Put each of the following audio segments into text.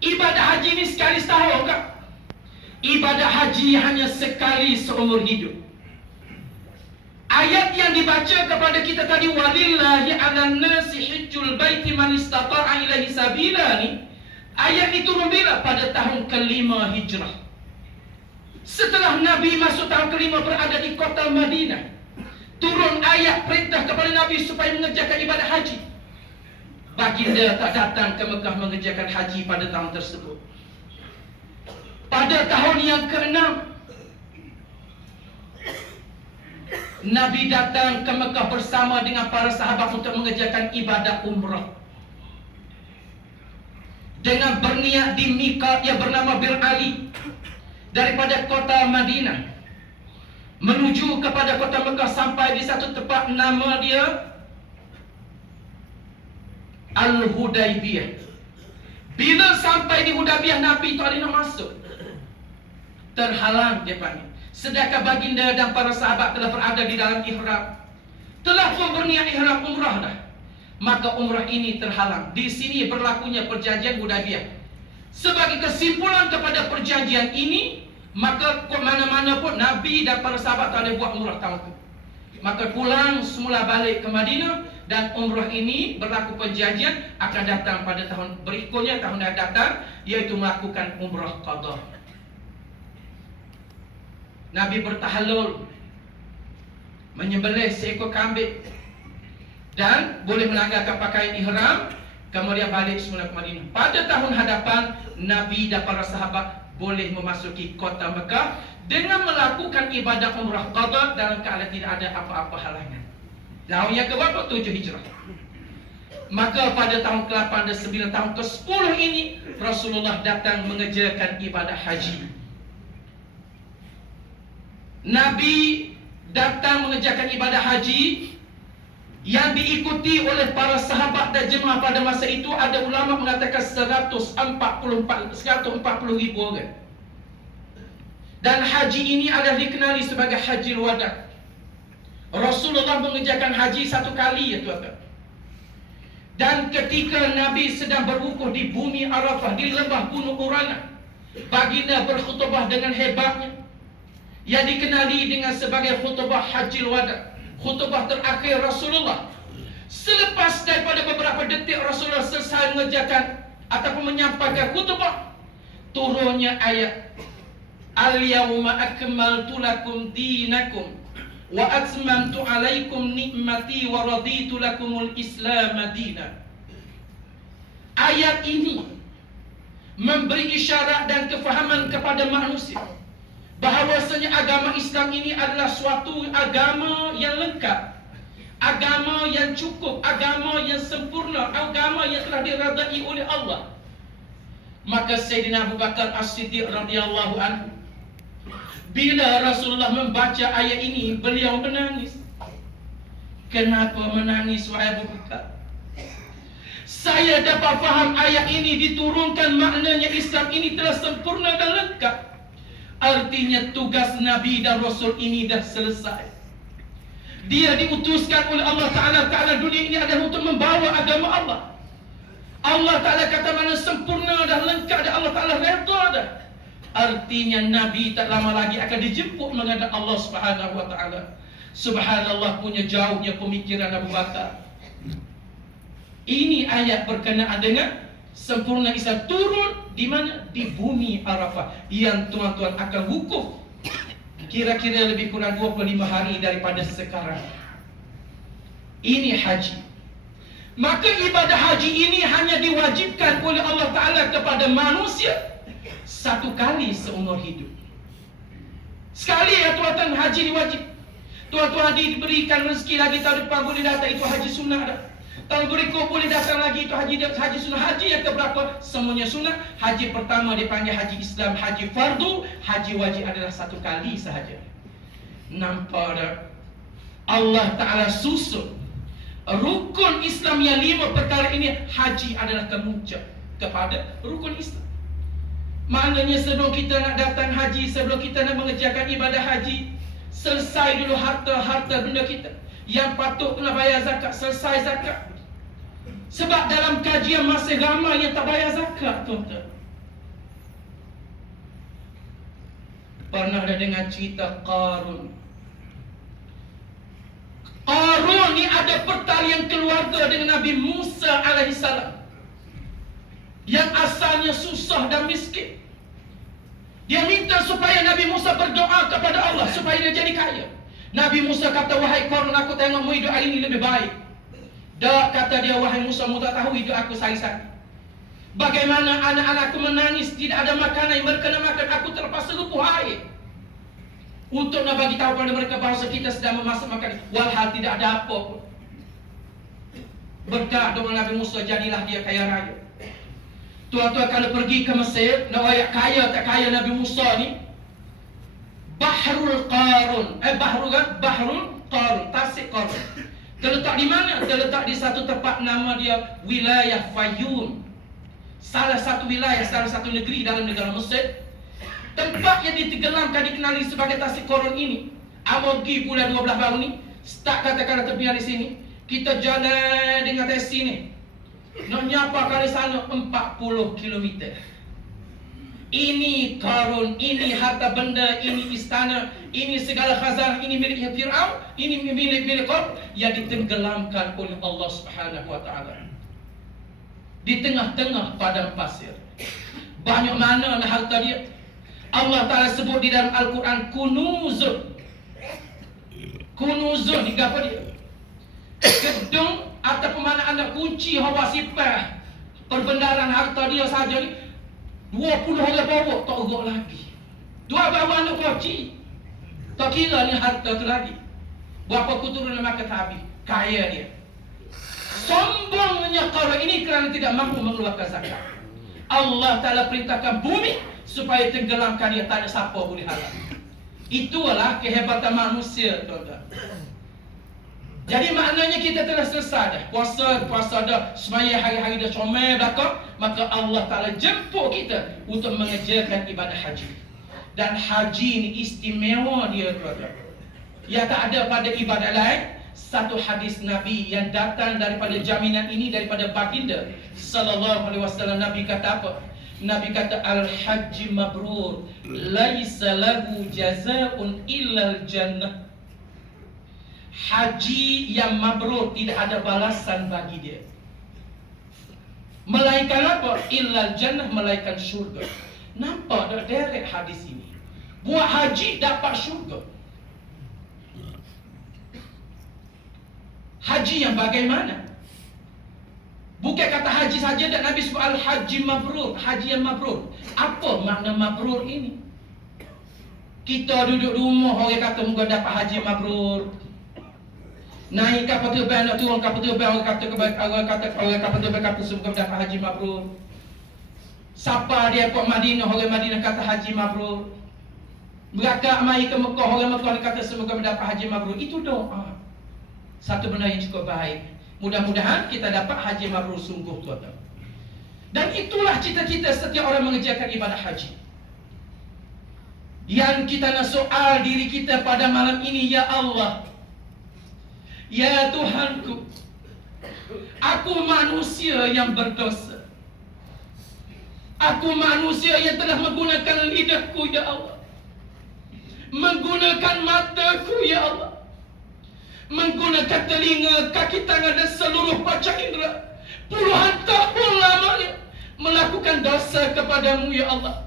Ibadah haji ini sekali setahun kan? Ibadah haji hanya sekali seumur hidup. Ayat yang dibaca kepada kita tadi, walillahi 'alan nasi hajjul baiti man istata'a ilaihi sabila, ni ayat itu turun bila? Pada tahun ke-5 Hijrah. Setelah Nabi masuk tahun ke-5 berada di kota Madinah, turun ayat perintah kepada Nabi supaya mengerjakan ibadah haji. Baginda tak datang ke Mekah mengerjakan haji pada tahun tersebut. Pada tahun yang ke-6, Nabi datang ke Mekah bersama dengan para sahabat untuk mengerjakan ibadah umrah. Dengan berniat di miqat yang bernama Bir Ali, daripada kota Madinah menuju kepada kota Mekah, sampai di satu tempat nama dia Al-Hudaybiyah. Bila sampai di Hudaybiyah, Nabi tak boleh nak masuk, terhalang dia panggil. Sedangkan baginda dan para sahabat telah berada di dalam ihram, telah pun berniat ihram umrah dah. Maka umrah ini terhalang. Di sini berlakunya perjanjian Hudaybiyah. Sebagai kesimpulan kepada perjanjian ini, maka ke mana-mana pun Nabi dan para sahabat tak ada buat umrah tahun itu. Maka pulang semula balik ke Madinah, dan umrah ini berlaku perjanjian akan datang pada tahun berikutnya, tahun yang datang, iaitu melakukan umrah qada. Nabi bertahallul, menyembelih seekor kambing, dan boleh menanggalkan pakaian ihram, kemudian balik semula ke Madinah. Pada tahun hadapan, Nabi dan para sahabat boleh memasuki kota Mekah dengan melakukan ibadah umrah qada dalam keadaan tidak ada apa-apa halangan. Tahun yang ke-berapa? 7 Hijrah. Maka pada tahun ke-8 dan 9, tahun ke-10 ini, Rasulullah datang mengerjakan ibadah haji. Nabi datang mengerjakan ibadah haji yang diikuti oleh para sahabat dan jemaah pada masa itu. Ada ulama mengatakan 140,000 orang. Dan haji ini adalah dikenali sebagai Haji Wada. Rasulullah mengerjakan haji satu kali, ya tuan-tuan. Dan ketika Nabi sedang berwukuf di bumi Arafah, di lembah Gunung Urana, baginda berkhutbah dengan hebatnya, yang dikenali dengan sebagai khutbah Hajjil Wada, khutbah terakhir Rasulullah. Selepas daripada beberapa detik Rasulullah selesai mengerjakan ataupun menyampaikan khutbah, turunnya ayat Al-yawma akmaltu lakum dinakum wa atmamtu alaikum ni'mati wa raditu lakumul Islam madina. Ayat ini memberi isyarat dan kefahaman kepada manusia bahawasanya agama Islam ini adalah suatu agama yang lengkap, agama yang cukup, agama yang sempurna, agama yang telah diridai oleh Allah. Maka Sayyidina Abu Bakar As-Siddiq radhiyallahu anhu, bila Rasulullah membaca ayat ini, beliau menangis. Kenapa menangis, wahai Abu Bakar? Saya dapat faham ayat ini diturunkan maknanya Islam ini telah sempurna dan lengkap. Artinya tugas Nabi dan Rasul ini dah selesai. Dia diutuskan oleh Allah Ta'ala ke alam dunia ini adalah untuk membawa agama Allah. Allah Ta'ala kata mana sempurna dan lengkap, dan Allah Ta'ala redha dah. Artinya Nabi tak lama lagi akan dijemput menghadap Allah Subhanahu wa Ta'ala. Subhanallah, punya jauhnya pemikiran Abu Bakar. Ini ayat berkenaan dengan sempurna Islam turun di mana? Di bumi Arafah, yang tuan-tuan akan wukuf kira-kira lebih kurang 25 hari daripada sekarang. Ini haji. Maka ibadah haji ini hanya diwajibkan oleh Allah Ta'ala kepada manusia satu kali seumur hidup. Sekali ya tuan-tuan, haji diwajib. Tuan-tuan diberikan rezeki lagi tahun depan boleh datang, itu haji sunnah dah. Tahun berikut boleh datang lagi, itu haji sunnah. Haji yang keberapa? Semuanya sunnah. Haji pertama dipanggil haji Islam, haji fardu. Haji wajib adalah satu kali sahaja. Nampak tak? Allah Ta'ala susun rukun Islam yang 5 perkara ini. Haji adalah kemuncak kepada rukun Islam. Maknanya sebelum kita nak datang haji, sebelum kita nak mengerjakan ibadah haji, selesai dulu harta benda kita. Yang patut kena bayar zakat, selesai zakat. Sebab dalam kajian masih ramai yang tak bayar zakat, tuan-tuan. Pernah ada dengar cerita Qarun? Qarun ni ada pertalian keluarga dengan Nabi Musa alaihissalam, yang asalnya susah dan miskin. Dia minta supaya Nabi Musa berdoa kepada Allah supaya dia jadi kaya. Nabi Musa kata, wahai Qarun, aku tengokmu hidup hari ini lebih baik. Dak, kata dia, wahai Musa, mu tak tahu hidup aku sari-sari. Bagaimana anak-anakku menangis, tidak ada makanan yang mereka nak makan, aku terpaksa lupuh air untuk nak bagi tahu pada mereka bahawa kita sedang memasak makan, walhal tidak ada apa pun. Berkat doa Nabi Musa, jadilah dia kaya raya. Tuan-tuan, kalau pergi ke Mesir, nak wayak kaya tak kaya Nabi Musa ni, Bahrul Qarun, Bahrul Qarun, Tasik Qarun. Terletak di mana? Terletak di satu tempat nama dia wilayah Fayum. Salah satu wilayah, salah satu negeri dalam negara Mesir. Tempat yang ditenggelamkan dikenali sebagai Tasik Qarun ini. Amogi bulan 12 baru ni, start katakanlah tepian di sini. Kita jalan dengan taksi ni. Nak nyapa kali sana 40 km. Ini Qarun, ini harta benda, ini istana, ini segala khazanah, ini milik Fir'aun, ini milik Qarun yang ditenggelamkan oleh Allah Subhanahu wa taala. Di tengah-tengah padang pasir. Banyak mana harta dia. Allah Taala sebut di dalam Al-Quran kunuzun. Kunuzun ni apa dia? Gedung ataupun mana anda kunci hawa sifat perbendaharaan harta dia saja ni 20 orang bawa tak urut lagi. Dua bawa anak kunci. Tak kira ni harta tu lagi. Berapa keturunan maka tak habis. Kaya dia. Sombongnya Qarun ini kerana tidak mampu mengeluarkan zakat. Allah Ta'ala perintahkan bumi supaya tenggelamkan dia, tak ada siapa boleh halang. Itulah kehebatan manusia, tuan-tuan. Jadi maknanya kita telah selesai dah. Puasa dah, semaya hari-hari dah comel belakang, maka Allah Ta'ala jemput kita untuk mengerjakan ibadah haji. Dan haji ni istimewa dia, tuan-tuan. Yang tak ada pada ibadah lain. Satu hadis Nabi yang datang daripada jaminan ini daripada baginda sallallahu alaihi wasallam. Nabi kata apa? Nabi kata al-hajj mabrur laisa lahu jazaa'un illa al-jannah. Haji yang mabrur tidak ada balasan bagi dia, melainkan apa? Illa al-jannah, melainkan syurga. Nampak tak direct hadis ini? Buat haji dapat syurga. Haji yang bagaimana? Bukan kata haji saja, dan Nabi sebut al-haji mabrur, haji yang mabrur. Apa makna mabrur ini? Kita duduk rumah, orang kata muka dapat haji mabrur. Naik kapal terbang, nak turun kapal terbang, orang kapal terbang kata semoga dapat haji mabrur. Siapa dia airport Madinah, orang Madinah kata haji mabrur. Berakak mai ke Mekah, orang Mekah kata semoga mendapat haji mabrur. Itu doa. Satu benda yang cukup baik. Mudah-mudahan kita dapat haji mabrur sungguh, tuan-tuan. Dan itulah cita-cita setiap orang mengerjakan ibadah haji. Yang kita nak soal diri kita pada malam ini, ya Allah, ya Tuhanku, aku manusia yang berdosa. Aku manusia yang telah menggunakan lidahku, ya Allah, menggunakan mataku, ya Allah, menggunakan telinga, kaki tangan dan seluruh panca indera, puluhan tahun lamanya melakukan dosa kepadamu, ya Allah.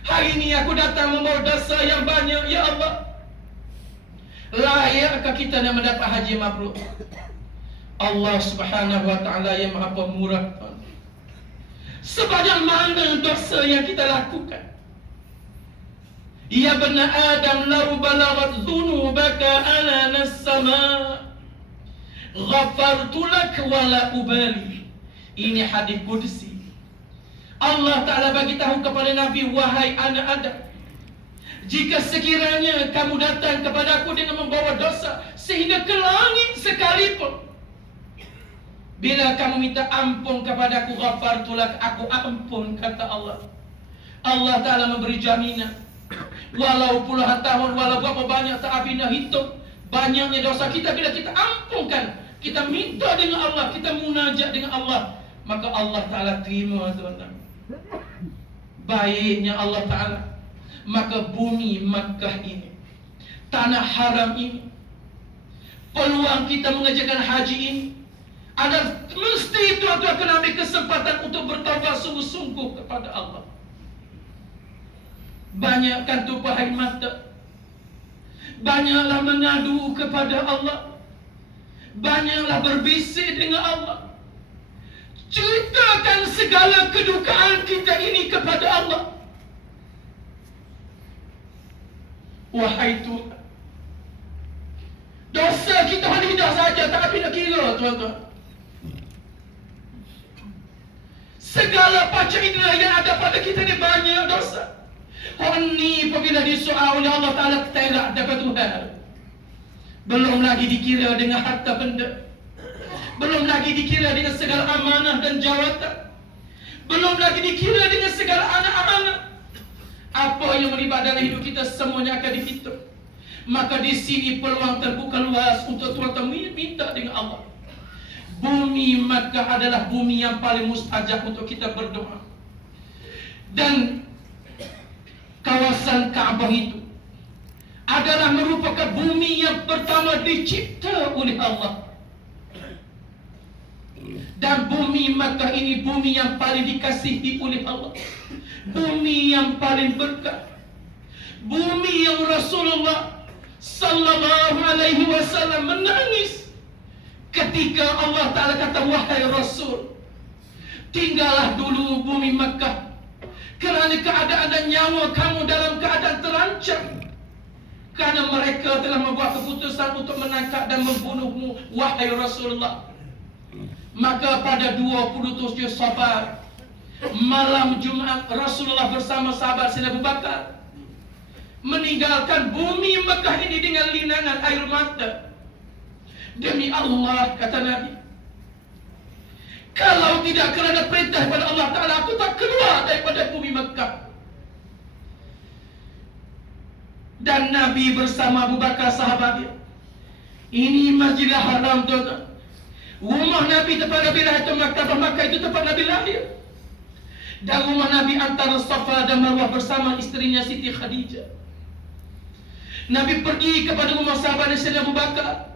Hari ini aku datang membawa dosa yang banyak, ya Allah. Layakkah kita nak mendapat haji mabrur? Allah Subhanahu wa taala yang Maha Pemurah. Sebanyak mana dosa yang kita lakukan. Ya bani Adam, law balagat dhunubaka alana as-sama ghafartu lak wala ubali. Ini hadis qudsi. Allah Ta'ala bagi tahu kepada Nabi, wahai anak Adam, jika sekiranya kamu datang kepada aku dengan membawa dosa sehingga ke langit sekalipun, bila kamu minta ampun kepada aku, ghafartu lak, aku ampun, kata Allah. Allah Ta'ala memberi jaminan, walau puluhan tahun, walau berapa banyak tak habis nak hitung banyaknya dosa kita, bila kita ampunkan, kita minta dengan Allah, kita munajat dengan Allah, maka Allah Ta'ala terima, tuan-tuan. Baiknya Allah Ta'ala. Maka bumi Makkah ini, tanah haram ini, peluang kita mengerjakan haji ini, ada mesti tuan-tuan kena ambil kesempatan untuk bertaubat sungguh-sungguh kepada Allah. Banyakkan tumpahan mata, banyaklah mengadu kepada Allah, banyaklah berbisik dengan Allah, ceritakan segala kedukaan kita ini kepada Allah. Wahai Tuhan, dosa kita hanya saja, tak habis nak kira tuan-tuan. Segala macam indera yang ada pada kita ni banyak dosa. Orang ni apabila disoal oleh Allah Ta'ala terak dapat Tuhan. Belum lagi dikira dengan harta benda, belum lagi dikira dengan segala amanah dan jawatan, belum lagi dikira dengan segala anak-anak. Apa yang melibat dalam hidup kita semuanya akan dihitung. Maka di sini peluang terbuka luas untuk tuan-tuan minta dengan Allah. Bumi Makkah adalah bumi yang paling mustajab untuk kita berdoa. Dan kawasan Kaabah itu adalah merupakan bumi yang pertama dicipta oleh Allah. Dan bumi Makkah ini bumi yang paling dikasihi oleh Allah, bumi yang paling berkah, bumi yang Rasulullah sallallahu alaihi wasallam menangis ketika Allah Ta'ala kata, wahai Rasul, tinggallah dulu bumi Makkah, kerana keadaan dan nyawa kamu dalam keadaan terancam, kerana mereka telah membuat keputusan untuk menangkap dan membunuhmu, wahai Rasulullah. Maka pada 27 Safar, malam Jumaat, Rasulullah bersama sahabat Sayyidina Abu Bakar meninggalkan bumi Mekah ini dengan linangan air mata. Demi Allah, kata Nabi, kalau tidak kerana perintah daripada Allah Ta'ala, aku tak keluar daripada bumi Mekah. Dan Nabi bersama Abu Bakar sahabatnya, ini Masjidil Haram, tuan-tuan. Rumah Nabi tempat Nabi lahir, Maktabah Makkah itu tempat Nabi lahir. Dan rumah Nabi antara Safa dan Marwah bersama isterinya Siti Khadijah. Nabi pergi kepada rumah sahabat Sayyidina Abu Bakar.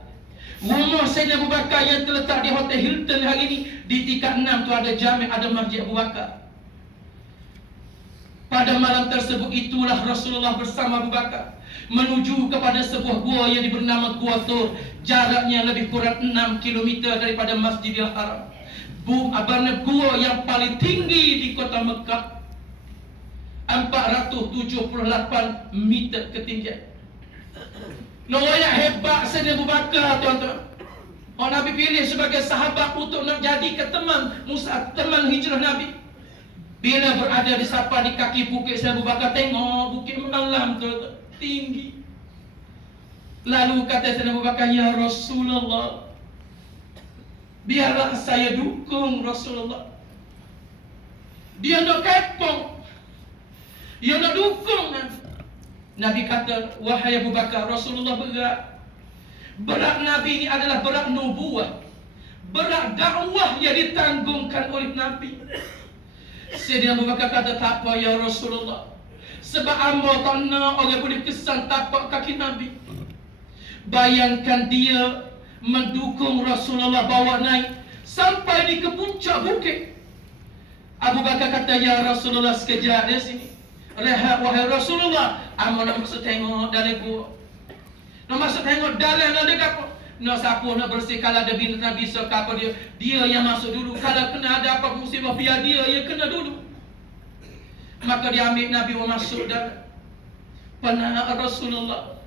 Rumah Sayyidina Abu Bakar yang terletak di Hotel Hilton hari ini, di tingkat 6 tu ada Jami', ada Masjid Abu Bakar. Pada malam tersebut itulah Rasulullah bersama Abu Bakar menuju kepada sebuah gua yang bernama Gua Thur. Jaraknya lebih kurang 6 km daripada Masjidil Haram. Gua yang paling tinggi di kota Mekah, 478 meter ketinggian. Yang hebat Sayyidina Abu Bakar, tuan-tuan. Orang Nabi pilih sebagai sahabat untuk nak jadi teman teman hijrah Nabi. Bila berada di sapa di kaki bukit Sayyidina Abu Bakar, tengok bukit malam tu tinggi. Lalu kata Sayyidina Abu Bakar, ya Rasulullah, biarlah saya dukung Rasulullah. Dia nak kepong, dia nak dukung Nabi. Nabi kata, wahai Abu Bakar, Rasulullah berat. Berat Nabi ini adalah berat nubuah, berat dakwah yang ditanggungkan oleh Nabi. Sayyidina Abu Bakar kata, tak apa ya Rasulullah, sebab amba tak nak orang boleh kesan tapak kaki Nabi. Bayangkan dia mendukung Rasulullah bawa naik sampai di kepuncak bukit. Abu Bakar kata, ya Rasulullah, sekejap di sini. Rehat wahai Rasulullah, amba nak masuk tengok dalam gua. Nak masuk tengok dalam ada apa? Nak sapu nak bersih, kalau ada bina Nabi apa dia yang masuk dulu. Kalau kena ada apa musibah, biar dia yang kena dulu. Maka dia ambil Nabi masuk dalam panah Rasulullah.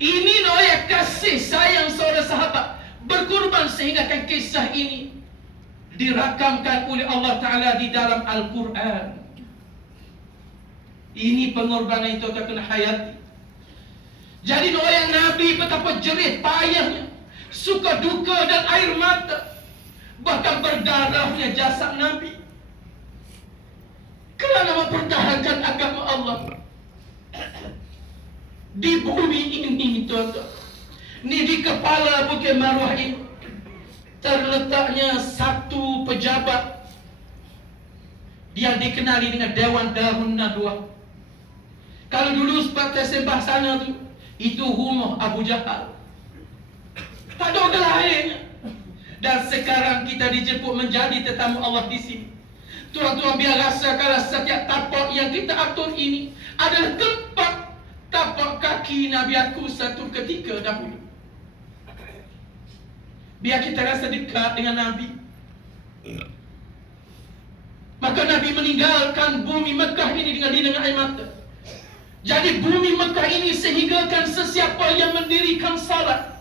Ini noya kasih sayang seorang sahabat berkorban sehingga kisah ini dirakamkan oleh Allah Ta'ala di dalam Al-Quran. Ini pengorbanan itu akan kena hayati. Jadi noya Nabi betapa jerih payahnya, suka duka dan air mata, bahkan berdarahnya jasad Nabi kerana mempertahankan agama Allah di bumi ini, tuan-tuan. Ini di kepala Bukit Marwah ini terletaknya satu pejabat yang dikenali dengan Dewan Darun Nadwah. Kalau dulu sebatas sembah sana tu, itu rumah Abu Jahal. Tak ada orang lain. Dan sekarang kita dijemput menjadi tetamu Allah di sini. Tuan-tuan, biar rasakanlah setiap tapak yang kita atur ini adalah tempat tapak kaki Nabi aku satu ketika dahulu. Biar kita rasa dekat dengan Nabi. Maka Nabi meninggalkan bumi Mekah ini dengan air mata. Jadi bumi Mekah ini sehinggakan sesiapa yang mendirikan salat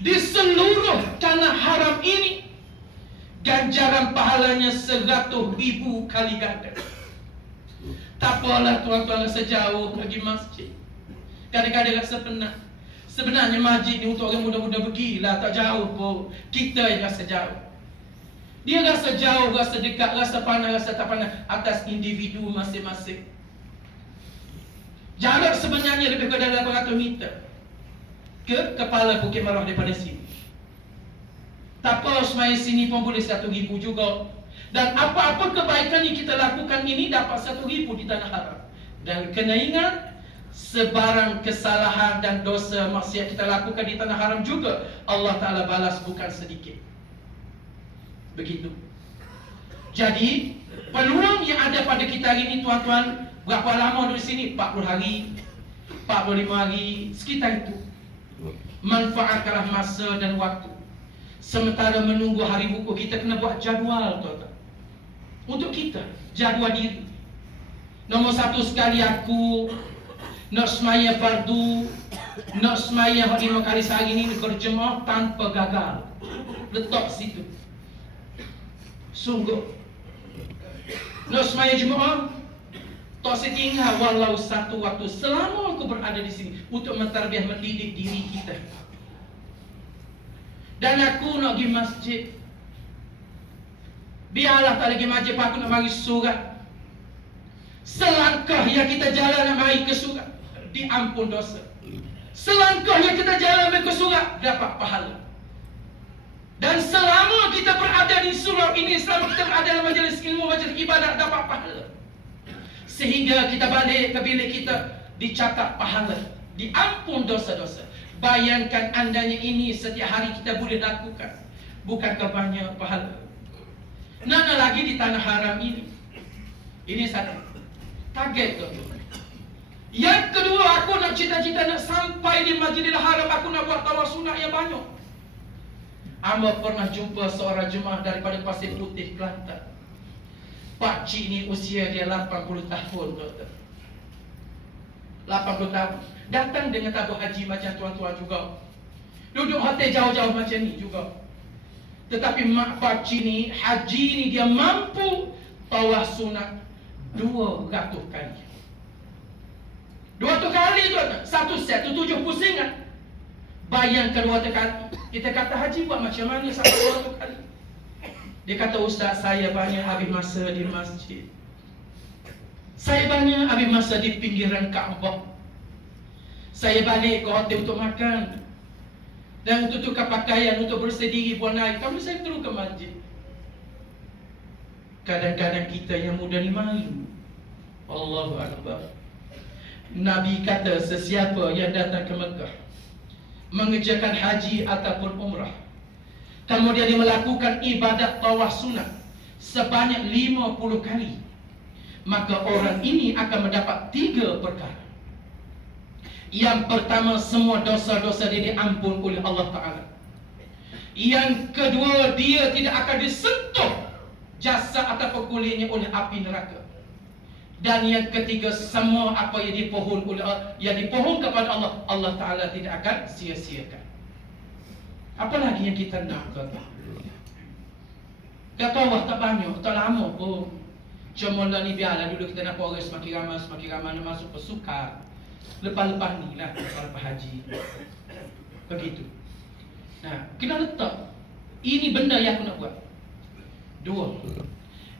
di seluruh tanah haram ini, ganjaran pahalanya 100,000 kali ganda. Tak apalah tuan-tuan sejauh pergi masjid. Kadang-kadang rasa penat. Sebenarnya masjid ni untuk orang muda-muda pergilah, tak jauh pun. Kita yang rasa jauh. Dia rasa jauh, rasa dekat, rasa panas, rasa tak panas atas individu masing-masing. Jarak sebenarnya lebih kurang 800 meter ke kepala Bukit Marah daripada sini. Tak apa, semai sini pun boleh 1,000 juga. Dan apa-apa kebaikan yang kita lakukan ini dapat 1,000 di tanah haram. Dan kena ingat, sebarang kesalahan dan dosa maksiat kita lakukan di tanah haram juga Allah Ta'ala balas bukan sedikit. Begitu. Jadi peluang yang ada pada kita hari ini tuan-tuan, berapa lama di sini? 40 hari, 45 hari, sekitar itu. Manfaatkanlah masa dan waktu. Sementara menunggu hari wukuf, kita kena buat jadual tuan-tuan. Untuk kita, jadual diri. Nombor 1 sekali aku nak semaya fardu, nak semaya 5 kali sehari ini berjemaah tanpa gagal. Letak situ. Sungguh. Nak semaya jemaah, tak setinggal walau satu waktu selama aku berada di sini untuk mentarbiah, mendidik diri kita. Dan aku nak pergi masjid. Biarlah tak lagi masjid, aku nak mari surat. Selangkah yang kita jalan nak mari ke surat, diampun dosa. Selangkah yang kita jalan ke surat, dapat pahala. Dan selama kita berada di surau ini, selama kita berada dalam majlis ilmu, majlis ibadat, dapat pahala. Sehingga kita balik ke bilik kita, dicatat pahala, diampun dosa-dosa. Bayangkan andanya ini setiap hari kita boleh lakukan. Bukankah banyak pahala? Mana lagi di tanah haram ini. Ini satu. Target tu. Yang kedua, aku nak cita-cita nak sampai di Masjidil Haram. Aku nak buat tawaf sunat yang banyak. Amba pernah jumpa seorang jemaah daripada Pasir Putih, Kelantan. Pakcik ni usia dia 80 tahun, doktor. 80 tahun. Datang dengan tabung haji macam tuan-tuan juga. Duduk hotel jauh-jauh macam ni juga. Tetapi mak pakcik ni, haji ni dia mampu tawaf sunat 200 kali. 200 kali tuan-tuan. Satu set tu 7 pusingan. Bayangkan 200 kali. Kita kata haji buat macam mana sampai 200 kali. Dia kata, Ustaz, saya banyak habis masa di masjid. Saya banyak habis masa di pinggiran Kaabah. Saya balik ke hotel untuk makan. Dan untuk tukar pakaian, untuk bersediri buat naik. Kamu saya terus ke masjid. Kadang-kadang kita yang muda ni malu. Allahu Akbar. Nabi kata, sesiapa yang datang ke Mekah, mengerjakan haji ataupun umrah, kemudian dia melakukan ibadat tawaf sunat sebanyak 50 kali, maka orang ini akan mendapat 3 perkara. Yang pertama, semua dosa-dosa dia diampun oleh Allah Ta'ala. Yang kedua, dia tidak akan disentuh jasad ataupun kulitnya oleh api neraka. Dan yang ketiga, semua apa yang dipohon oleh Allah, yang dipohon kepada Allah, Allah Ta'ala tidak akan sia-siakan. Apa lagi yang kita nak, tuan-tuan? Kata Allah tak banyak, tak lama pun. Cuma lah ni biarlah dulu kita nak orang semakin ramai nak masuk pesukar. Lepas-lepas ni lah, lepas haji. Begitu. Nah, kena letak. Ini benda yang aku nak buat. 2.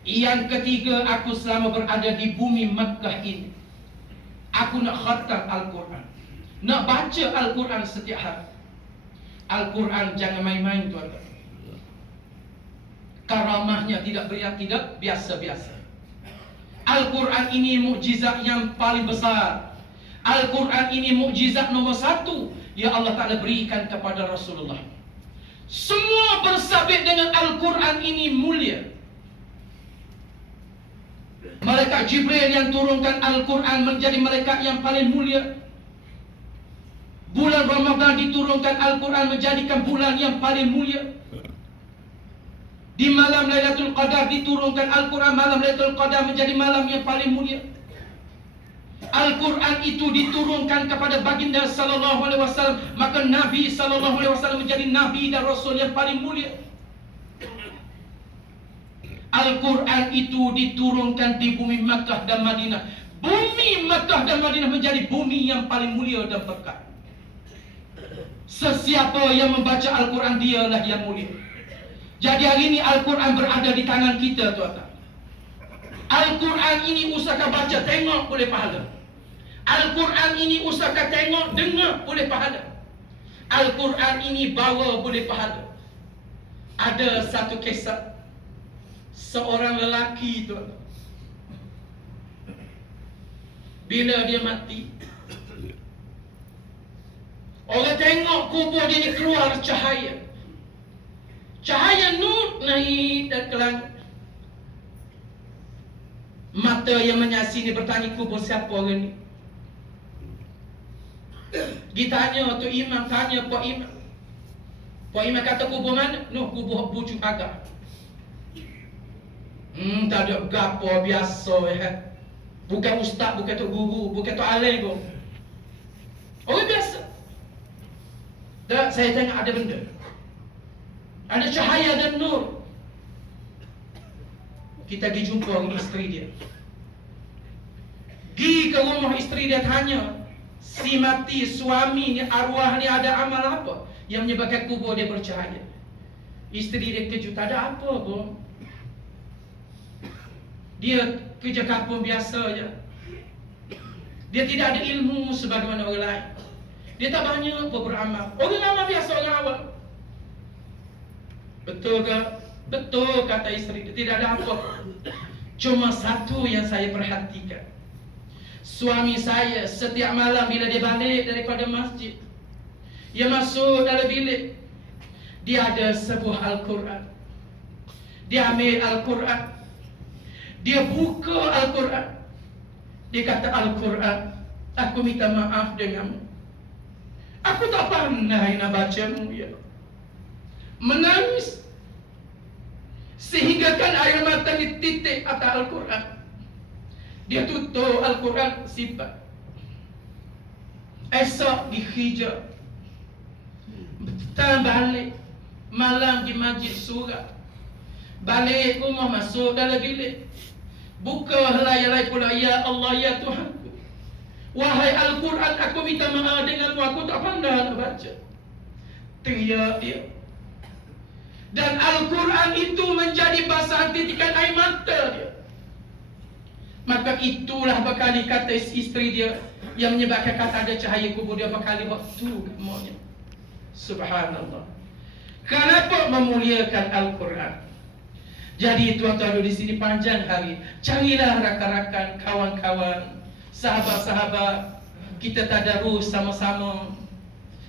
Yang ketiga, aku selama berada di bumi Makkah ini, aku nak khatam Al-Quran. Nak baca Al-Quran setiap hari. Al-Quran jangan main-main, tuan-tuan. Karamahnya tidak biasa-biasa. Al-Quran ini mukjizat yang paling besar. Al-Quran ini mukjizat nomor satu yang Allah Ta'ala berikan kepada Rasulullah. Semua bersabit dengan Al-Quran ini mulia. Malaikat Jibril yang turunkan Al-Quran menjadi malaikat yang paling mulia. Bulan Ramadan diturunkan Al-Quran menjadikan bulan yang paling mulia. Di malam Lailatul Qadar diturunkan Al-Quran, malam Lailatul Qadar menjadi malam yang paling mulia. Al-Quran itu diturunkan kepada baginda sallallahu alaihi wasallam, maka Nabi sallallahu alaihi wasallam menjadi nabi dan rasul yang paling mulia. Al-Quran itu diturunkan di bumi Makkah dan Madinah. Bumi Makkah dan Madinah menjadi bumi yang paling mulia dan berkat. Sesiapa yang membaca Al-Quran, dialah yang mulia. Jadi hari ini Al-Quran berada di tangan kita, tuan-tuan. Al-Quran ini usahakan baca, tengok, boleh pahala. Al-Quran ini usahakan tengok, dengar, boleh pahala. Al-Quran ini bawa, boleh pahala. Ada satu kisah seorang lelaki, tuan-tuan. Bila dia mati, orang tengok kubur dia ni keluar cahaya. Cahaya nur naik dan ke langit. Mata yang menyaksi ni bertanya, kubur siapa orang ni? Ditanya tu imam, tanya Pak Imam. Pak Imam kata, kubur mana? No, kubur bucu pagar. Tak ada gapo biasa Bukan ustaz, bukan tu guru, bukan tu alim pun. Orang biasa. Tak, saya tengok ada benda. Ada cahaya dan nur. Kita pergi jumpa dengan isteri dia. Pergi ke rumah isteri dia, tanya, si mati suami ni, arwah ni ada amal apa yang menyebabkan kubur dia bercahaya? Isteri dia kejut, tak ada apa pun. Dia kerja kampung biasa je. Dia tidak ada ilmu sebagaimana orang lain. Dia tak banyak beramal. Orang amal biasa, orang awam. Betul ke? Betul kata isteri dia, tidak ada apa. Cuma satu yang saya perhatikan. Suami saya setiap malam bila dia balik daripada masjid, dia masuk dalam bilik, dia ada sebuah Al-Quran. Dia ambil Al-Quran, dia buka Al-Quran. Dia kata, Al-Quran, aku minta maaf denganmu. Aku tak pandai nak bacamu, ya. Menangis sehingga kan air mata dititik atas Al-Quran. Dia tutup Al-Quran, simpan. Esok di hijab, petang balik, malam di masjid surah, balik rumah, masuk dalam bilik, buka helai-helai pula, ya Allah, ya Tuhanku, wahai Al-Quran, aku minta maaf denganmu, aku tak pandai nak baca. Teriak dia. Dan Al-Quran itu menjadi basahan titikan air mata dia. Maka itulah berkali kata isteri dia yang menyebabkan kata ada cahaya kubur dia berkali waktu maunya. Subhanallah. Kenapa memuliakan Al-Quran? Jadi tuan-tuan di sini panjang hari. Carilah rakan-rakan, kawan-kawan, sahabat-sahabat, kita tadarus sama-sama.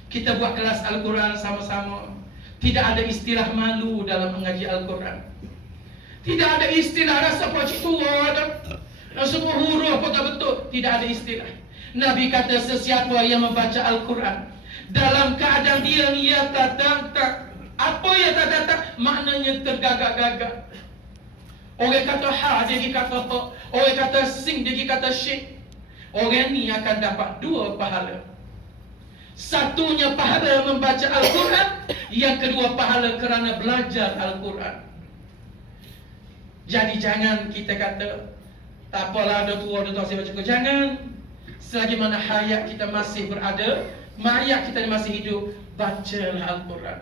Kita buat kelas Al-Quran sama-sama. Tidak ada istilah malu dalam mengaji Al-Quran. Tidak ada istilah rasa pacik tua dah, rasa huruf apa tak betul. Tidak ada istilah. Nabi kata, sesiapa yang membaca Al-Quran dalam keadaan dia ni ya tak. Apa yang tak, maknanya tergagak-gagak. Orang kata ha, dia kata ha. Orang kata sing, dia kata syik. Orang ni akan dapat dua pahala. Satunya pahala membaca Al-Quran, yang kedua pahala kerana belajar Al-Quran. Jadi jangan kita kata, tak apalah, dah tua, saya baca Quran. Jangan. Selagi mana hayat kita masih berada, mayat kita masih hidup, bacalah Al-Quran.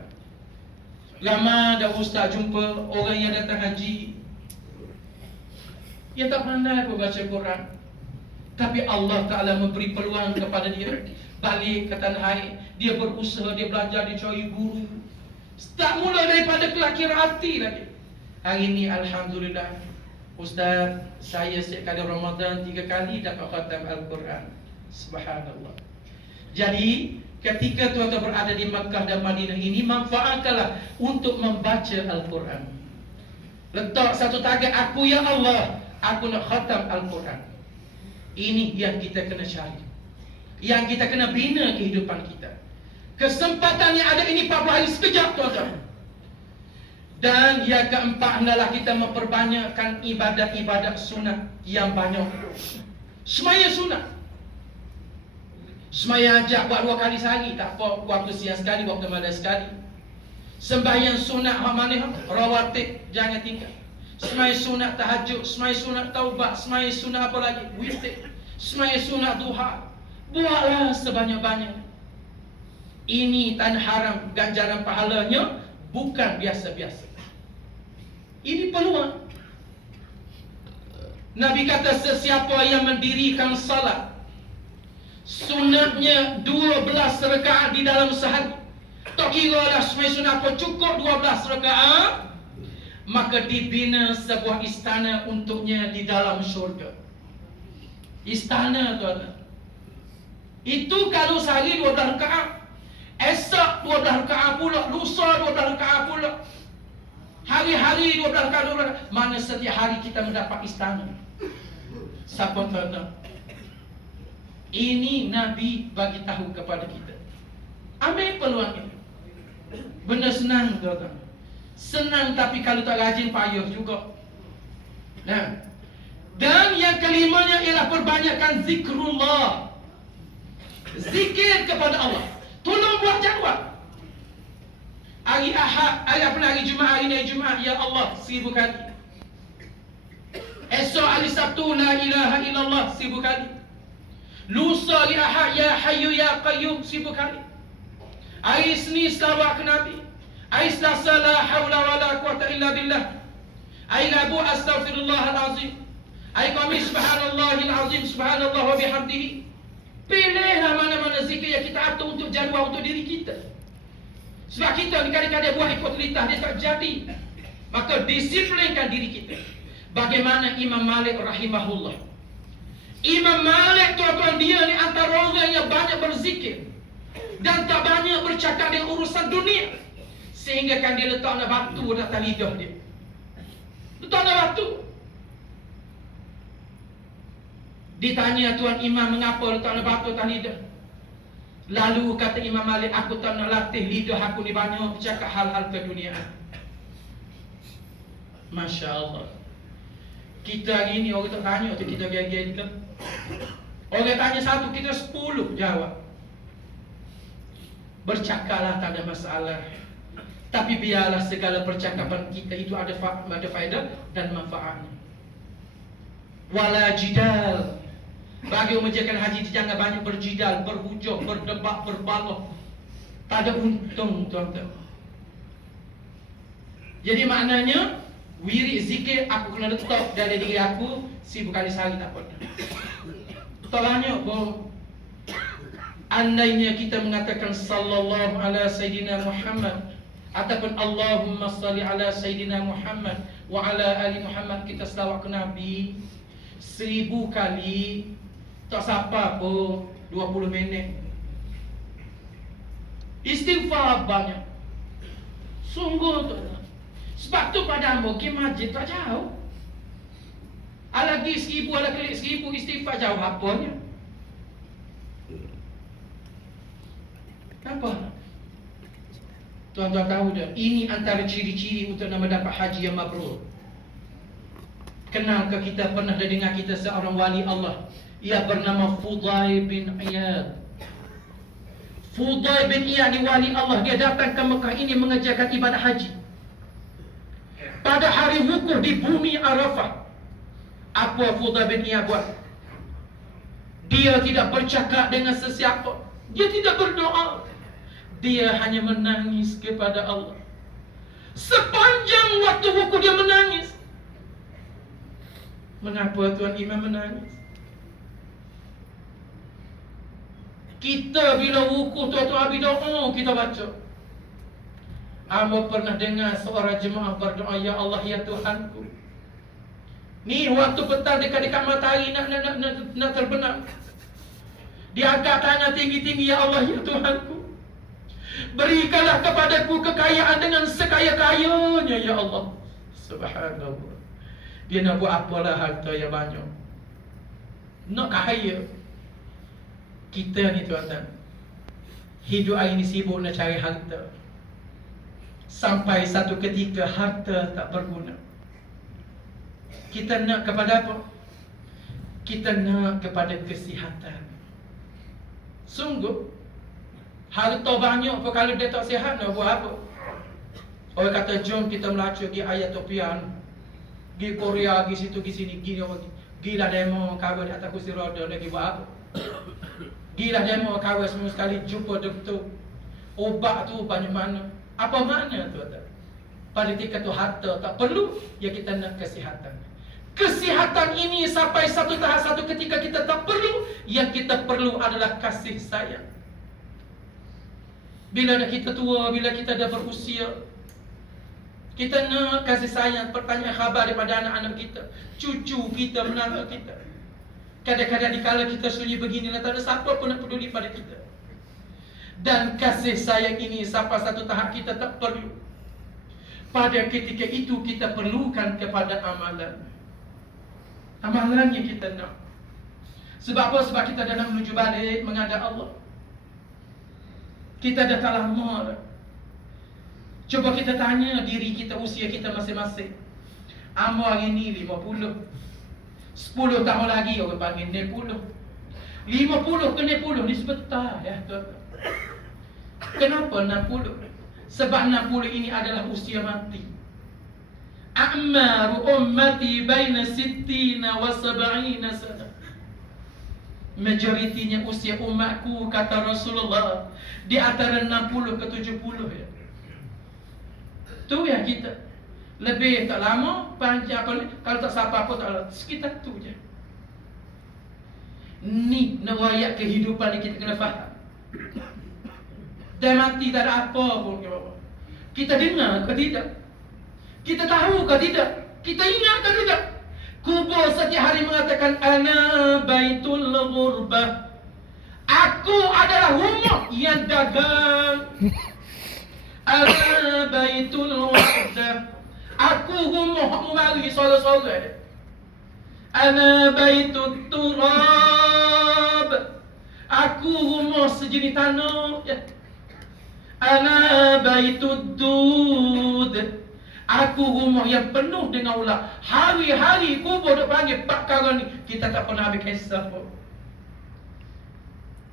Ramai dah ustaz jumpa orang yang datang haji, dia tak pandai pun baca Quran, tapi Allah Ta'ala memberi peluang kepada dia balik ke tanah air. Dia berusaha, dia belajar, dia cari guru. Tak mula daripada kelakir hati lagi. Hari ini Alhamdulillah, Ustaz, saya setiap kali Ramadan 3 kali dapat khatam Al-Quran. Subhanallah. Jadi ketika tuan-tuan berada di Makkah dan Madinah ini, manfaatkanlah untuk membaca Al-Quran. Letak satu target, aku ya Allah, aku nak khatam Al-Quran. Ini yang kita kena cari, yang kita kena bina kehidupan kita. Kesempatan yang ada ini 40 hari sekejap, tuan-tuan. Dan yang keempat adalah kita memperbanyakkan ibadat-ibadat sunat yang banyak. Semaya sunat. Semaya ajak buat 2 kali sehari, tak apa, waktu siang sekali, waktu malam sekali. Sembahyang sunat hak mana? Rawatib, jangan tinggal. Semaya sunat tahajud, semaya sunat taubat, semaya sunat apa lagi? Witir. Semaya sunat duha. Buatlah sebanyak-banyak. Ini tan haram, ganjaran pahalanya bukan biasa-biasa. Ini peluang. Nabi kata sesiapa yang mendirikan salat, sunatnya 12 rakaat di dalam sehari, tak kira dah semai sunat apa, cukup 12 rakaat, maka dibina sebuah istana untuknya di dalam syurga. Istana, tuan-tuan. Itu kalau sehari 12 rakaat, esok 12 rakaat pula, lusa 12 rakaat pula, hari-hari 12 rakaat. Mana setiap hari kita mendapat istana. Siapa tuan-tuan? Ini Nabi bagi tahu kepada kita. Ambil peluang ini. Benda senang, tuan-tuan. Senang, tapi kalau tak rajin payah juga. Nah, dan yang kelimanya ialah perbanyakkan zikrullah. Zikir kepada Allah. Tolong buat jadual. Hari Ahad, hari Jumaat, hari Jumaat, ya Allah 1000 kali. Esok hari Sabtu, la ilaha illallah 1000 kali. Lusa hari Ahad, ya Hayyu ya Qayyum 1000 kali. Hari Isnin selawat ke Nabi. Hari Selasa, la hawla wa la quwata illa billah. Hari Rabu, astaghfirullahalazim. Hari Khamis, subhanallahil azim, subhanallah wa bihamdihi. Pilihlah mana-mana zikir yang kita atur untuk jadual untuk diri kita. Sebab kita kadang-kadang buat ikut litah, dia tak jadi. Maka disiplinkan diri kita. Bagaimana Imam Malik rahimahullah. Imam Malik, tuan-tuan, dia ni antara orang yang banyak berzikir dan tak banyak bercakap dengan urusan dunia. Sehingga kan dia letak nak batu di atas lidah dia. Letak nak batu. Ditanya Tuan Imam, mengapa letak nak batu atas lidah? Lalu kata Imam Malik, aku tak nak latih lidah aku ni banyak bercakap hal-hal keduniaan. Masya Allah. Kita hari ni orang tak tanya tu, kita gaya-gaya kita. Orang tanya satu, kita 10 jawab. Bercakaplah, tak ada masalah. Tapi biarlah segala percakapan kita itu ada faedah dan manfaatnya. Wala jidal. Bagi orang menjalankan haji, jangan banyak berjidal, berhujung, berdebat, berbalok. Tak ada untung, tuan-tuan. Jadi maknanya, wirid zikir aku kena letak dari diri aku 1000 kali sehari, tak apa. Tolanya, andainya kita mengatakan sallallahu ala sayyidina Muhammad ataupun Allahumma salli ala sayyidina Muhammad wa ala ali Muhammad, kita selawat ke Nabi 1000 kali, tak siapa pun 20 minit. Istighfar banyak. Sungguh tu. Sebab tu pada hamba pergi masjid tak jauh. Lagi 1000, ala klik 1000 istighfar jauh apanya. Apa? Tuan-tuan tahu dah, ini antara ciri-ciri untuk nak mendapat haji yang mabrur. Kenalkah kita pernah dengar kita seorang wali Allah? Ia bernama Fudail bin Iyad. Fudail bin Iyad ni wali Allah. Dia datang ke Mekah ini mengerjakan ibadah haji. Pada hari wukuf di bumi Arafah, apa Fudail bin Iyad buat? Dia tidak bercakap dengan sesiapa. Dia tidak berdoa. Dia hanya menangis kepada Allah. Sepanjang waktu wukuf dia menangis. Mengapa Tuan Imam menangis? Kita bila wukuf, tuan-tuan, habis doa kita baca. Amba pernah dengar seorang jemaah berdoa, ya Allah, ya Tuhanku, Ni waktu petang dekat-dekat matahari nak terbenam. Dia angkat tangan tinggi-tinggi, ya Allah, ya Tuhanku, berikanlah kepadaku kekayaan dengan sekaya-kayanya, ya Allah. Subhanallah. Dia nak buat apalah harta yang banyak? Nak kaya. Kita ni tuan-tuan, hidup hari ni sibuk nak cari harta, sampai satu ketika harta tak berguna. Kita nak kepada apa? Kita nak kepada kesihatan. Sungguh, harta banyak pun kalau dia tak sihat, nak buat apa? Orang kata, jom kita melacur pergi Ayatopia, pergi Korea, pergi situ, pergi sini, pergi orang. Gilah demo kawal di atas kursi roda, lagi buat apa? Gilah demo kawal semua sekali, jumpa doktor. Obat tu banyak mana? Apa makna tu? Pada ketika tu harta tak perlu, ya kita nak kesihatan. Kesihatan ini sampai satu tahap, satu ketika kita tak perlu. Yang kita perlu adalah kasih sayang. Bila dah kita tua, bila kita dah berusia, kita nak kasih sayang, pertanyaan khabar daripada anak-anak kita, cucu kita, menantu kita. Kadang-kadang dikala kita sunyi begini, tak ada siapa pun nak peduli pada kita. Dan kasih sayang ini sampai satu tahap kita tak perlu. Pada ketika itu kita perlukan kepada amalan. Amalannya kita nak. Sebab apa? Sebab kita dah nak menuju balik menghadap Allah. Kita dah tak lama dah. Cuba kita tanya diri kita, usia kita masing-masing. Amor hari ni 50. 10 tahun lagi orang panggil 60. 50 ke 60 ni sebentar ya tuan-tuan. Kenapa 60? Sebab 60 ini adalah usia mati. A'maru ummati baina 60 wa 70 sana. Majoritinya usia umatku, kata Rasulullah, di antara 60 ke 70 ya. Tu yang kita lebih tak lama, panjang apa, kalau tak siapa apa tak lama, sekitar tu je. Ni riwayat kehidupan ni kita kena faham. Dan mati tak ada apa pun. Kita dengar ke tidak? Kita tahu ke tidak? Kita ingat ke tidak? Kubur setiap hari mengatakan, ana baitul ghurbah. Aku adalah rumah yang dagang. Ana baitul wahdah. Aku rumah mari sorang-sorang. Ana baitut turab. Aku rumah sejenis tanah. Ana baitud dud. Aku rumah yang penuh dengan ular. Hari-hari kubur duk panggil perkara ni, kita tak pernah habis kisah pun.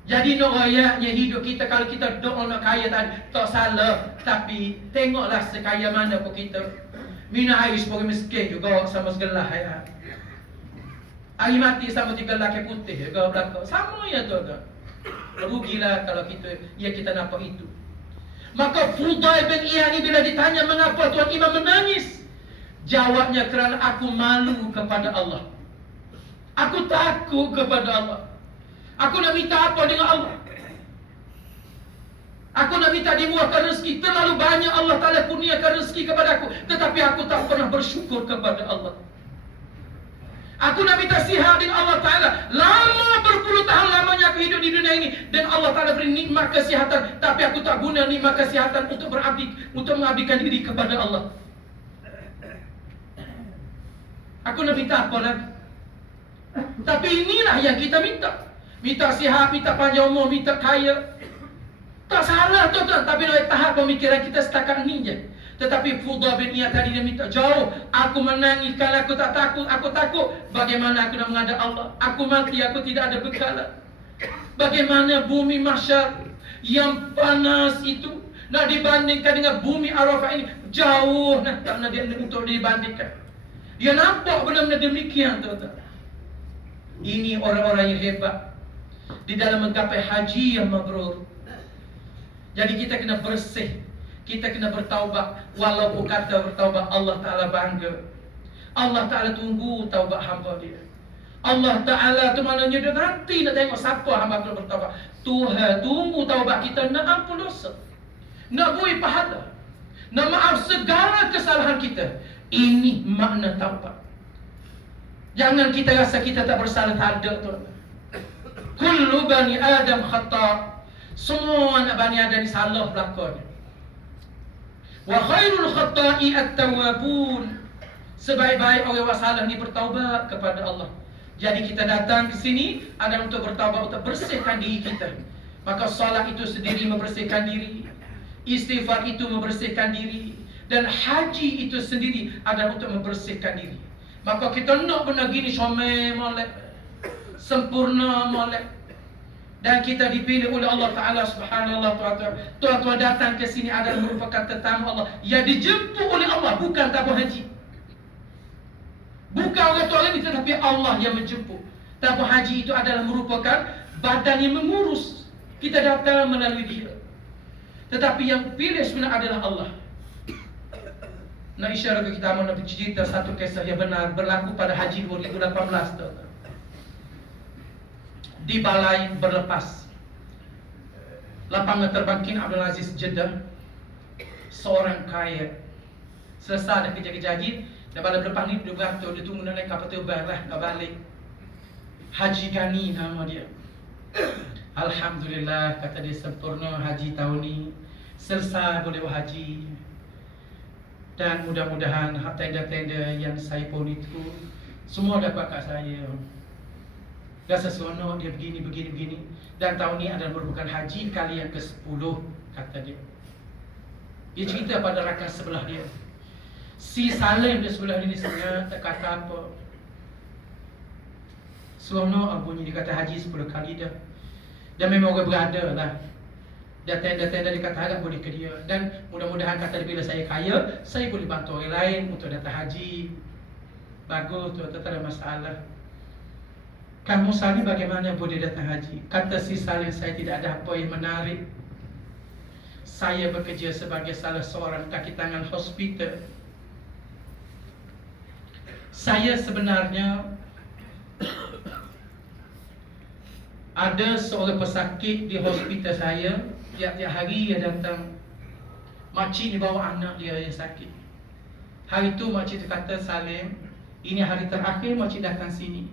Jadi nak rayaknya hidup kita, kalau kita doa nak kaya tadi, tak salah. Tapi tengoklah sekaya mana pun kita, minum air sebagai miskin juga sama segelah ya. Air mati sama 3 laki putih juga belakang. Sama ya tuan-tuan. Rugilah kalau kita nampak itu. Maka Fudail bin Iyad ni bila ditanya mengapa Tuan Imam menangis, jawabnya, kerana aku malu kepada Allah. Aku takut kepada Allah. Aku nak minta apa dengan Allah? Aku nak minta dimurahkan rezeki. Terlalu banyak Allah Ta'ala kurniakan rezeki kepada aku, tetapi aku tak pernah bersyukur kepada Allah. Aku nak minta sihat dengan Allah Ta'ala. Lama berpuluh tahun lamanya aku hidup di dunia ini, dan Allah Ta'ala beri nikmat kesihatan, tapi aku tak guna nikmat kesihatan untuk berabdi, untuk mengabdikan diri kepada Allah. Aku nak minta apa lagi? Tapi inilah yang kita minta. Minta sihat, minta panjang umur, minta kaya. Tak salah tuan-tuan, tapi dalam tahap pemikiran kita setakat ni je. Tetapi Fudail bin Iyad tadi dia minta jauh. Aku menangis kalau aku tak takut. Aku takut. Bagaimana aku nak menghadap Allah? Aku mati, aku tidak ada bekalan. Bagaimana bumi mahsyar yang panas itu nak dibandingkan dengan bumi Arafah ini? Jauh nak tak nak dia untuk dibandingkan. Dia nampak benda-benda demikian tuan-tuan. Ini orang-orang yang hebat di dalam menggapai haji yang mabrur. Jadi kita kena bersih, kita kena bertaubat. Walaupun kata bertaubat, Allah Ta'ala bangga. Allah Ta'ala tunggu taubat hamba dia. Allah Ta'ala tu maknanya dia nanti nak tengok siapa hamba tu bertaubat. Tuhan tunggu taubat kita, nak ampun dosa, nak beri pahala, nak maaf segala kesalahan kita. Ini makna taubat. Jangan kita rasa kita tak bersalah, tak ada tuan. Kullu bani Adam khata'. Semua anak bani Adam ni salah belakang. Wa khairul khata'i at-tawwabun. Sebaik-baik orang yang salah ni bertaubat kepada Allah. Jadi kita datang ke sini adalah untuk bertaubat, untuk bersihkan diri kita. Maka salat itu sendiri membersihkan diri, istighfar itu membersihkan diri, dan haji itu sendiri adalah untuk membersihkan diri. Maka kita nak benda gini syamai molek, sempurna molek, dan kita dipilih oleh Allah Ta'ala subhanallah. Tuan-tuan datang ke sini adalah merupakan tetamu Allah yang dijemput oleh Allah, bukan tabung haji. Bukan orang tua ini, tetapi Allah yang menjemput. Tabung haji itu adalah merupakan badan yang mengurus. Kita datang melalui dia. Tetapi yang pilih sebenarnya adalah Allah. Nak isyarat ke kita nak bercerita satu kisah yang benar berlaku pada haji 2018 tu. Di balai berlepas lapangan terbang King Abdul Aziz Jeddah, seorang kaya selesai dah kerja-kerja haji, dah balai berlepas ni dia beratur, dia tunggu nak naik kapal terbang lah, nak balik. Haji Gani nama dia. Alhamdulillah, kata dia, sempurna haji tahun ni, selesai boleh berhaji. Dan mudah-mudahan tenda-tenda yang saya pun itu semua dapat kat saya. Rasa seronok dia begini. Dan tahun ni adalah merupakan haji kali yang ke-10, kata dia. Dia cerita pada rakan sebelah dia. Si Salim dia sebelah dia ni sangat tak kata apa. Seronok bunyi, dia kata haji 10 kali dah. Dan memang orang berada lah. Dan tenda-tenda dia kata harap boleh ke dia. Dan mudah-mudahan kata dia, bila saya kaya, saya boleh bantu orang lain untuk datang haji. Bagus tu, tak ada masalah. Kamu Salim bagaimana boleh datang haji? Kata si Salim, saya tidak ada apa yang menarik. Saya bekerja sebagai salah seorang kaki tangan hospital. Saya sebenarnya ada seorang pesakit di hospital saya. Tiap-tiap hari dia datang. Makcik ni bawa anak dia yang sakit. Hari tu makcik tu kata, Salim, ini hari terakhir makcik datang sini.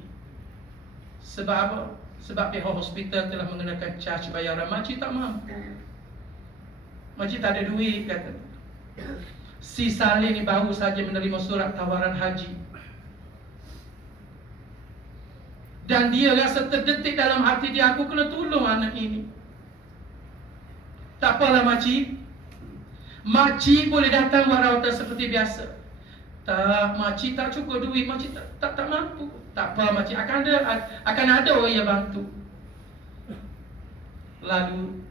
Sebab apa? Sebab pihak hospital telah mengenakan charge bayaran. Makcik tak mampu. Makcik tak ada duit, kata. Si Salim ni baru saja menerima surat tawaran haji. Dan dia rasa terdetik dalam hati dia, aku kena tolong anak ini. Tak apalah makcik. Makcik boleh datang buat rawatan seperti biasa. Tak, makcik tak cukup duit, makcik tak mampu. Tak apa makcik, akan ada orang yang bantu. Lalu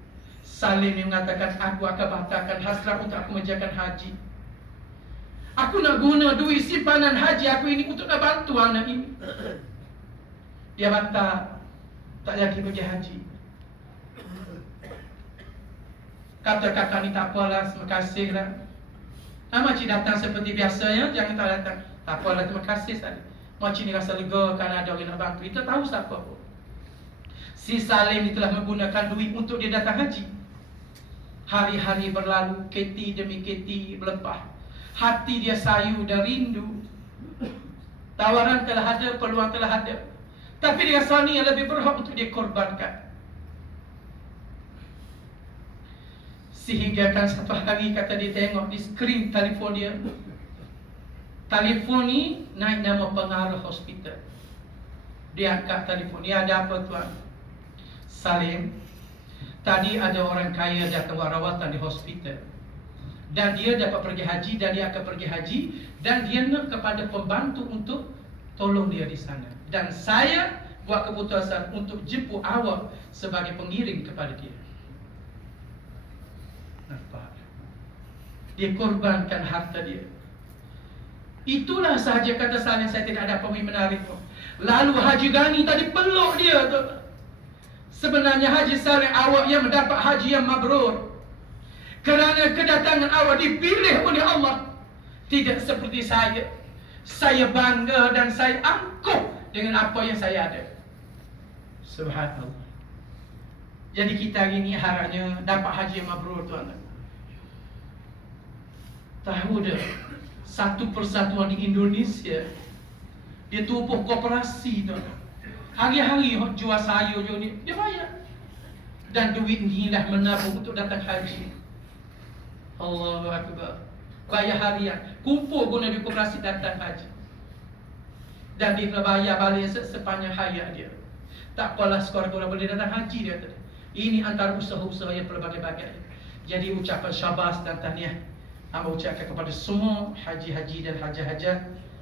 Salim yang mengatakan, aku akan batalkan hasrat untuk aku menjalankan haji. Aku nak guna duit simpanan haji aku ini untuk nak bantu anak ini. Dia batal, tak jadi pergi haji. Kata kakak ni, tak apalah, terima kasih lah. Makcik datang seperti biasanya, jangan tak datang. Tak apalah, terima kasih Salim. Makcik ni rasa lega kerana ada orang nak bantu. Kita tahu siapa pun. Si Salim ni telah menggunakan duit untuk dia datang haji. Hari-hari berlalu, keti demi keti berlepas. Hati dia sayu dan rindu. Tawaran telah ada, peluang telah ada. Tapi dia rasa ni yang lebih berhak untuk dia korbankan. Sehingga kan satu hari kata dia tengok di skrin telefon dia. Telefon ni naik nama pengarah hospital. Dia angkat telefon. Dia ada apa tuan? Salim, tadi ada orang kaya datang buat rawatan di hospital. Dan dia dapat pergi haji, dan dia akan pergi haji. Dan dia nak kepada pembantu untuk tolong dia di sana. Dan saya buat keputusan untuk jemput awak sebagai pengiring kepada dia. Nampak? Dia korbankan harta dia. Itulah sahaja kata Salim, saya tidak ada apa yang menarik pun. Lalu Haji Gani tadi peluk dia tu. Sebenarnya Haji Salim, awak yang mendapat haji yang mabrur. Kerana kedatangan awak dipilih oleh Allah. Tidak seperti saya. Saya bangga dan saya angkuh dengan apa yang saya ada. Subhanallah. Jadi kita hari ini harapnya dapat haji yang mabrur tuan. Tahu dah, satu persatuan di Indonesia Dia tubuh koperasi tu. Hari-hari jual sayur je ni, dia bayar. Dan duit ni dah menabung untuk datang haji. Allahu Akbar. Bayar harian, kumpul guna duit koperasi datang haji. Dan dia kena bayar balik sepanjang hayat dia. Tak apalah sekurang-kurang boleh datang haji dia kata. Ini antara usaha-usaha yang pelbagai-bagai. Jadi ucapan syabas dan tahniah hamba ucapkan kepada semua haji-haji dan hajah-hajah